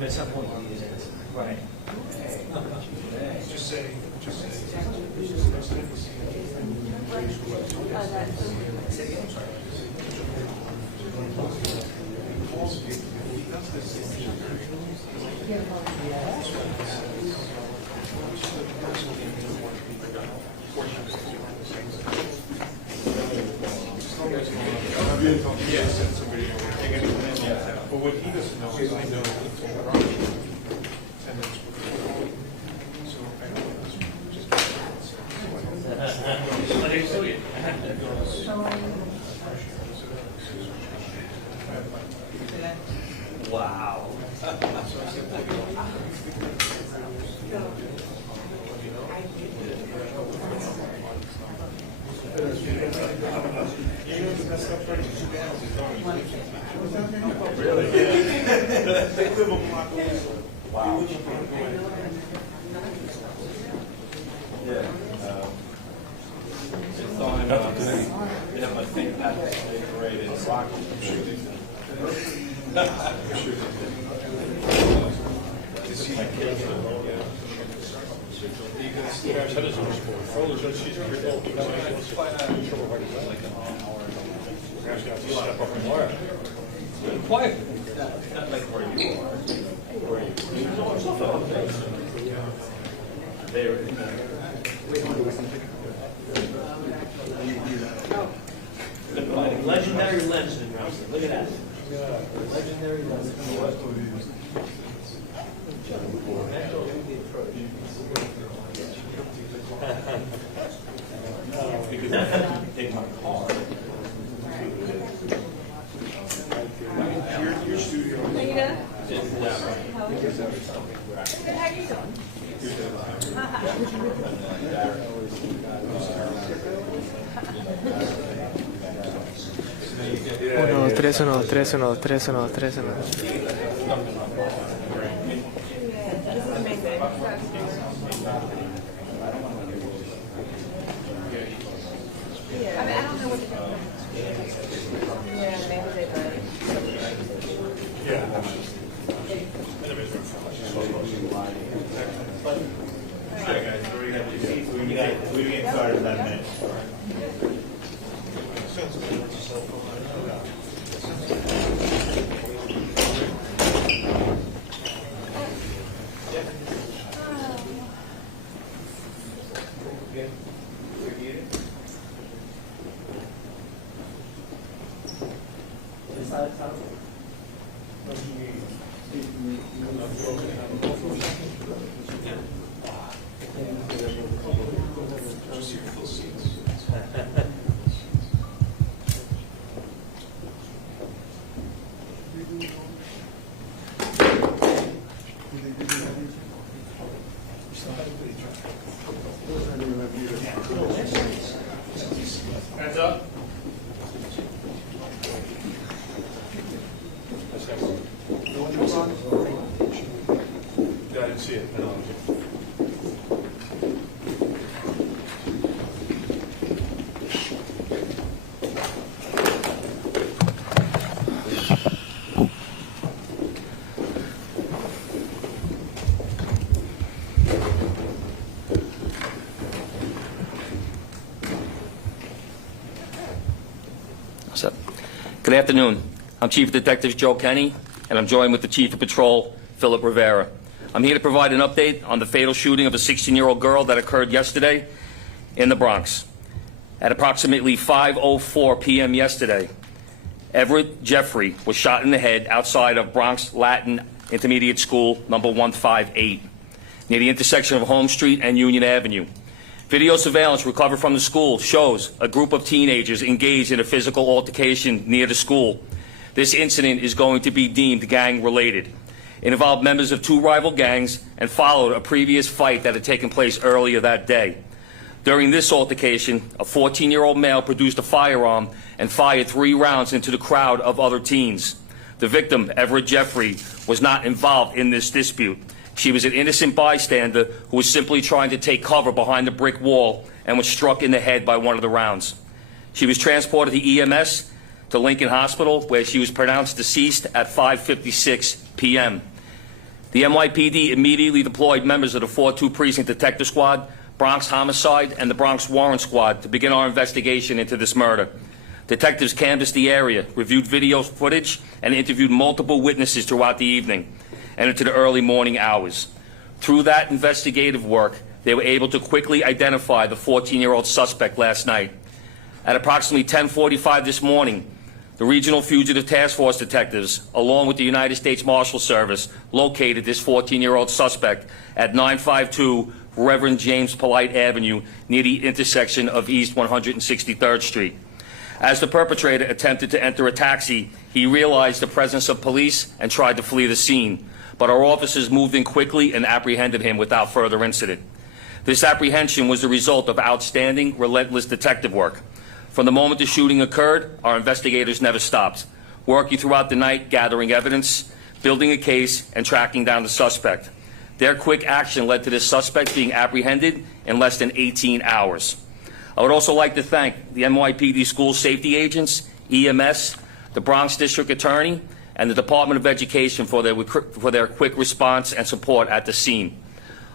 mean, at some point you need it. Right. Just say. Yes, and somebody but what he doesn't know is I know it's all wrong. And that's what so I know Wow. Really? Yeah. They live a block away. Wow. Yeah. It's on I think that's great. It's rocking. Quiet. Not like where you are. Where you there. Legendary Lensman, Rousey. Look at that. Legendary Lensman. You could take my car. Your studio. Lita? Yeah. How are you doing? Uno, tres, uno, tres, uno, tres, uno, tres, uno. I mean, I don't know what to do. Yeah, maybe they might. Alright guys, we're gonna we're getting started in that minute. Hands up. Yeah, I didn't see it. No. Good afternoon. I'm Chief Detective Joe Kenny, and I'm joined with the Chief of Patrol, Philip Rivera. I'm here to provide an update on the fatal shooting of a 16-year-old girl that occurred yesterday in the Bronx. At approximately 5:04 p.m. yesterday, Everett Jeffrey was shot in the head outside of Bronx Latin Intermediate School, number 158, near the intersection of Holmes Street and Union Avenue. Video surveillance recovered from the school shows a group of teenagers engaged in a physical altercation near the school. This incident is going to be deemed gang-related. It involved members of two rival gangs and followed a previous fight that had taken place earlier that day. During this altercation, a 14-year-old male produced a firearm and fired 3 rounds into the crowd of other teens. The victim, Everett Jeffrey, was not involved in this dispute. She was an innocent bystander who was simply trying to take cover behind a brick wall and was struck in the head by one of the rounds. She was transported to EMS to Lincoln Hospital, where she was pronounced deceased at 5:56 p.m. The NYPD immediately deployed members of the 4-2 Precinct Detective Squad, Bronx Homicide, and the Bronx Warrant Squad to begin our investigation into this murder. Detectives canvassed the area, reviewed video footage, and interviewed multiple witnesses throughout the evening and into the early morning hours. Through that investigative work, they were able to quickly identify the 14-year-old suspect last night. At approximately 10:45 this morning, the Regional Fugitive Task Force detectives, along with the United States Marshal Service, located this 14-year-old suspect at 952 Reverend James Polite Avenue near the intersection of East 163rd Street. As the perpetrator attempted to enter a taxi, he realized the presence of police and tried to flee the scene, but our officers moved in quickly and apprehended him without further incident. This apprehension was the result of outstanding, relentless detective work. From the moment the shooting occurred, our investigators never stopped, working throughout the night, gathering evidence, building a case, and tracking down the suspect. Their quick action led to this suspect being apprehended in less than 18 hours. I would also like to thank the NYPD school safety agents, EMS, the Bronx District Attorney, and the Department of Education for their quick response and support at the scene.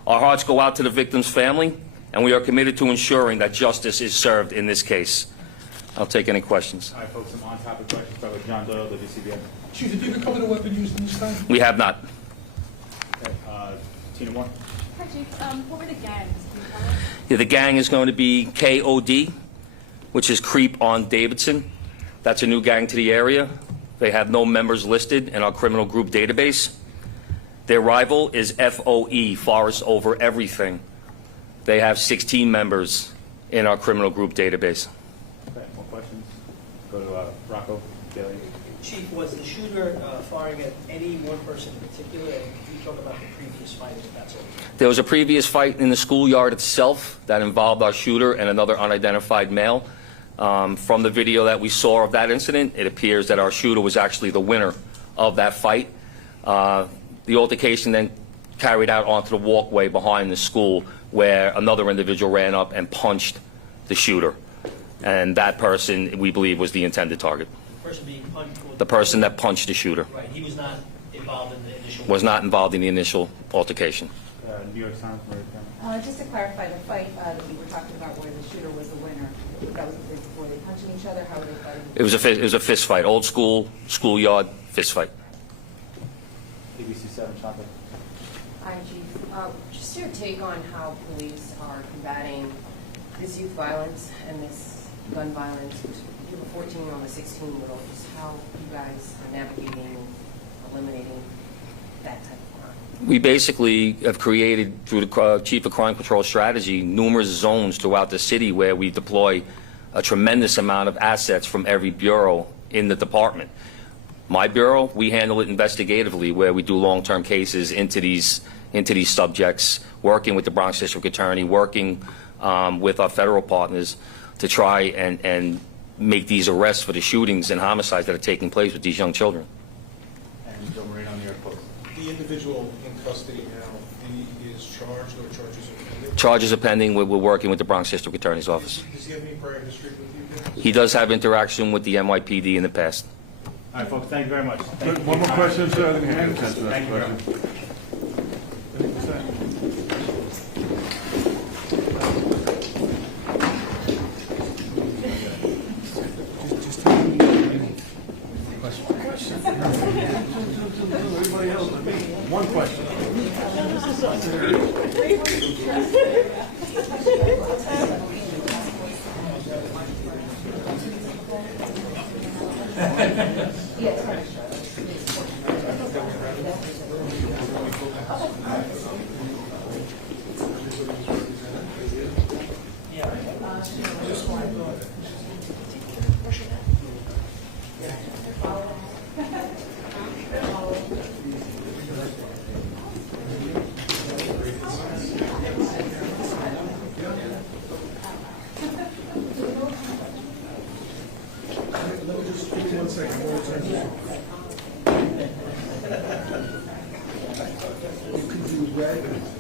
Our hearts go out to the victim's family, and we are committed to ensuring that justice is served in this case. I'll take any questions. All right, folks, some on-topic questions. Start with John Doyle, WCBN. Chief, did you recover the weapon used in this time? We have not. Okay, Tina Moore. Hi, Chief. What were the gangs? Can you tell us? Yeah, the gang is going to be KOD, which is Creep on Davidson. That's a new gang to the area. They have no members listed in our criminal group database. Their rival is FOE, Forest Over Everything. They have 16 members in our criminal group database. Okay, more questions? Go to Rocco Daly. Chief, was the shooter firing at any one person in particular? And can you talk about the previous fight, if that's all? There was a previous fight in the schoolyard itself that involved our shooter and another unidentified male. From the video that we saw of that incident, it appears that our shooter was actually the winner of that fight. The altercation then carried out onto the walkway behind the school where another individual ran up and punched the shooter. And that person, we believe, was the intended target. The person being punched? The person that punched the shooter Right, he was not involved in the initial... was not involved in the initial altercation. New York Times, Maria Cameron. Just to clarify, the fight that we were talking about where the shooter was the winner, that was before they punching each other? How were they fighting? It was a fist fight, old school, schoolyard fist fight. ABC 7, Shaka. Hi, Chief. Just your take on how police are combating this youth violence and this gun violence. You have a 14-year-old and a 16-year-old. Just how you guys are navigating, eliminating that type of crime. We basically have created, through the Chief of Crime Control strategy, numerous zones throughout the city where we deploy a tremendous amount of assets from every bureau in the department. My bureau, we handle it investigatively, where we do long-term cases into these subjects, working with the Bronx District Attorney, working with our federal partners to try and make these arrests for the shootings and homicides that are taking place with these young children. And Joe Marino, New York Post. The individual in custody now, he is charged or charges are pending? Charges are pending. We're working with the Bronx District Attorney's office. Does he have any prior history with you guys? He does have interaction with the NYPD in the past. All right, folks, thank you very much. Good. One more question, sir. I didn't hear the answer to that Thank you very question. much. One question. You can do red.